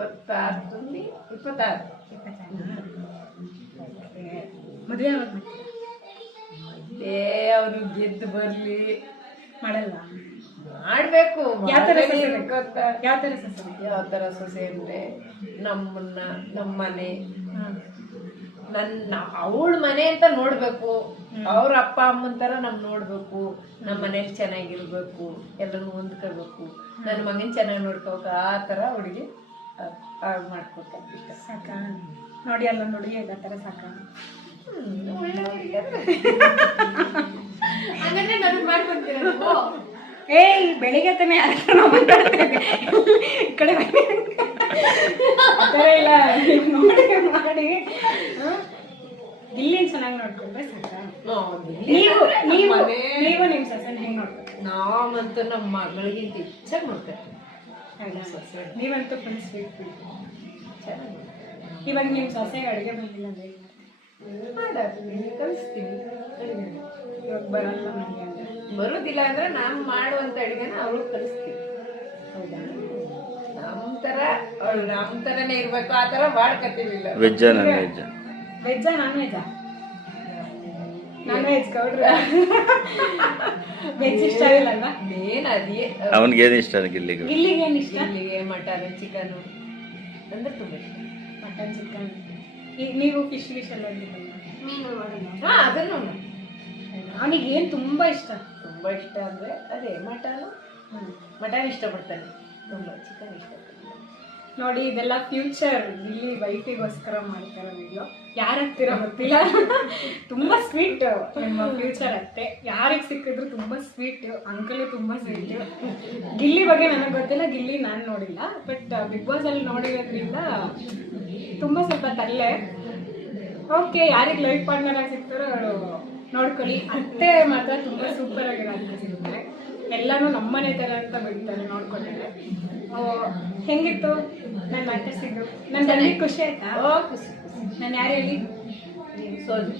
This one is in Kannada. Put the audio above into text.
26. ಮದುವೆ ಅವರು ಗೆದ್ದು ಬರ್ಲಿ. ಮಾಡಲ್ವಾ? ಮಾಡ್ಬೇಕು. ಯಾವ ತರ ಸೊಸೆ ಅಂದ್ರೆ ನಮ್ಮ ಮನೆ, ಅವಳ ಮನೆ ಅಂತ ನೋಡ್ಬೇಕು. ಅವ್ರ ಅಪ್ಪ ಅಮ್ಮನ ತರ ನಮ್ ನೋಡ್ಬೇಕು. ನಮ್ಮ ಮನೇಲಿ ಚೆನ್ನಾಗಿರ್ಬೇಕು, ಎಲ್ಲರೂ ಹೊಂದ್ಕೋಬೇಕು, ನನ್ನ ಮಗನ್ ಚೆನ್ನಾಗಿ ನೋಡ್ಕೋಬೇಕು. ಆ ತರ ಹುಡುಗಿ ಮಾಡ್ಕೊತಾರೆ. ಸಾಕ ನೋಡಿ, ಅಲ್ಲ ನೋಡಿ ಎಲ್ಲ ತರ ಸಾಕ. ಹಂಗಂದ್ರೆ ನನಗೆ ಮಾಡ್ಕೊಂತೀರ? ಏಯ್ ಬೆಳಿಗ್ಗೆ ತಾನೆ ಈ ಕಡೆ ಇಲ್ಲ ನೋಡಿ ಮಾಡಿ ಇಲ್ಲಿ ಚೆನ್ನಾಗಿ ನೋಡ್ಕೊಂಡ್ರೆ ಸಾಕ. ನೀವು ನಿಮ್ಮ ಸೊಸೆನ ಹೆಂಗ್ ನೋಡ್ಕೊತೀರಿ? ನಾವಂತೂ ನಮ್ಮ ಮಗಳಿಗಿಂತ ಹೆಚ್ಚಾಗಿ ನೋಡ್ಕೊತೀವಿ. ನೀವಂತೂ ಫುಲ್ ಸ್ವೀಟ್. ಇವಾಗ ನಿಮ್ಮ ಸೊಸೆಗೆ ಅಡುಗೆ ಬಂದಿಲ್ಲ ಅಂದ್ರೆ ಕಲಿಸ್ತೀವಿ. ಇವಾಗ ಬರಲ್ಲ ನನಗೆ ಅಂದ್ರೆ ಬರುದಿಲ್ಲ ಅಂದ್ರೆ ನಾವು ಮಾಡುವಂತ ಅಡಿಗೆನ ಅವ್ರು ಕಲಿಸ್ತೀವಿ. ಹೌದಾ? ನಮ್ ತರನೇ ಇರ್ಬೇಕು, ಆ ತರ ಮಾಡ್ಕತೀವಿಲ್ಲ. ವೆಜ್ಜಾ ನಾನ್ ವೆಜ್ಜಾ? ನಾನ್ ವೆಜ್ ಗೌಡ್ರ ವೆಜ್ ಇಷ್ಟ ಇಲ್ಲಲ್ವಾ? ಮೇನ್ ಅದೇ. ಅವನಿಗೇನು ಇಷ್ಟ? ಗಿಲ್ಲಿಗೆ ಏನು ಇಷ್ಟ? ಇಲ್ಲಿಗೆ ಮಟನ್ ಚಿಕನ್ ಅಂದ್ರೆ ತುಂಬಾ ಇಷ್ಟ. Mutton chicken. ಈಗ ನೀವು ಫಿಶ್ ಎಲ್ಲ ಅದನ್ನು ಅವನಿಗೆ ಏನು ತುಂಬಾ ಇಷ್ಟ ಅಂದ್ರೆ ಅದೇ ಮಟನ್ ಇಷ್ಟಪಡ್ತಾನೆ ತುಂಬಾ. ಚಿಕನ್ ಇಷ್ಟಪಡ್ತಾನೆ. ನೋಡಿ, ಇದೆಲ್ಲ ಫ್ಯೂಚರ್ ಇಲ್ಲಿ ವೈಫಿಗೋಸ್ಕರ ಮಾಡ್ತಾರೆ ವಿಡಿಯೋ. ಯಾರಾಗ್ತಿರೋ ಗೊತ್ತಿಲ್ಲ. ತುಂಬಾ ಸ್ವೀಟ್ ನಿಮ್ಮ ಫ್ಯೂಚರ್ ಅತ್ತೆ. ಯಾರಿಗೆ ಸಿಕ್ಕಿದ್ರು ತುಂಬಾ ಸ್ವೀಟ್. ಅಂಕಲ್ ತುಂಬಾ ಸ್ವೀಟ್. ಗಿಲ್ಲಿ ಬಗ್ಗೆ ನನಗೆ ಗೊತ್ತಿಲ್ಲ, ಗಿಲ್ಲಿ ನಾನು ನೋಡಿಲ್ಲ. ಬಟ್ ಬಿಗ್ ಬಾಸ್ ಅಲ್ಲಿ ನೋಡಿರೋದ್ರಿಂದ ತುಂಬಾ ಸ್ವಲ್ಪ ತರಲೆ. ಓಕೆ, ಯಾರಿಗೆ ಲೈಫ್ ಪಾರ್ಟ್ನರ್ ಆಗಿ ಸಿಗ್ತಾರೋ ಅವಳು ನೋಡ್ಕೊಳ್ಳಿ. ಅತ್ತೆ ಮಾತ್ರ ತುಂಬಾ ಸೂಪರ್ ಆಗಿರೋ ಅಂತ ಸಿಗ್ತಾರೆ. ಎಲ್ಲಾನು ನಮ್ಮನೆ ತರ ಅಂತ ಬಿಡ್ತಾರೆ, ನೋಡ್ಕೊಂಡ್ರೆ. ಹೆಂಗಿತ್ತು ನಾನು ಮಾತಾಡ್ಸಿದ್ದು? ನನ್ನ ತಂದೆ ಖುಷಿ ಆಯ್ತಾ? ಖುಷಿ. ನಾನು ಯಾರು ಹೇಳಿ? ಸೋಜು.